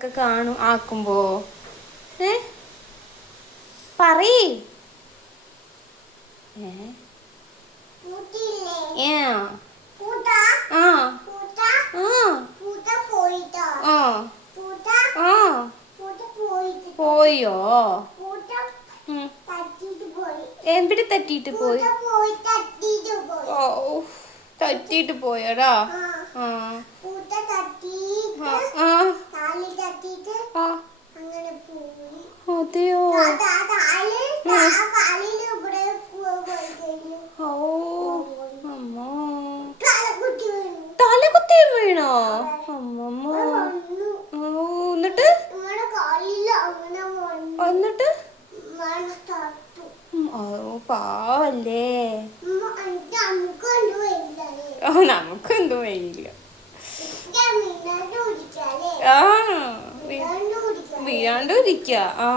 എന്തൊക്കെ കാണും ആക്കുമ്പോ പറയ് പോയോ എവിടെ തട്ടിയിട്ട് പോയി ഓ തട്ടിയിട്ട് പോയടാ അതെയോ ഓ അമ്മോ തലകുത്തി വീണോ അമ്മമ്മോ ഓ എന്നിട്ട് എന്നിട്ട് ഓ പാവല്ലേ ഓ നമുക്കെന്തോ വരില്ല ആ വീഴാണ്ടിരിക്ക ആ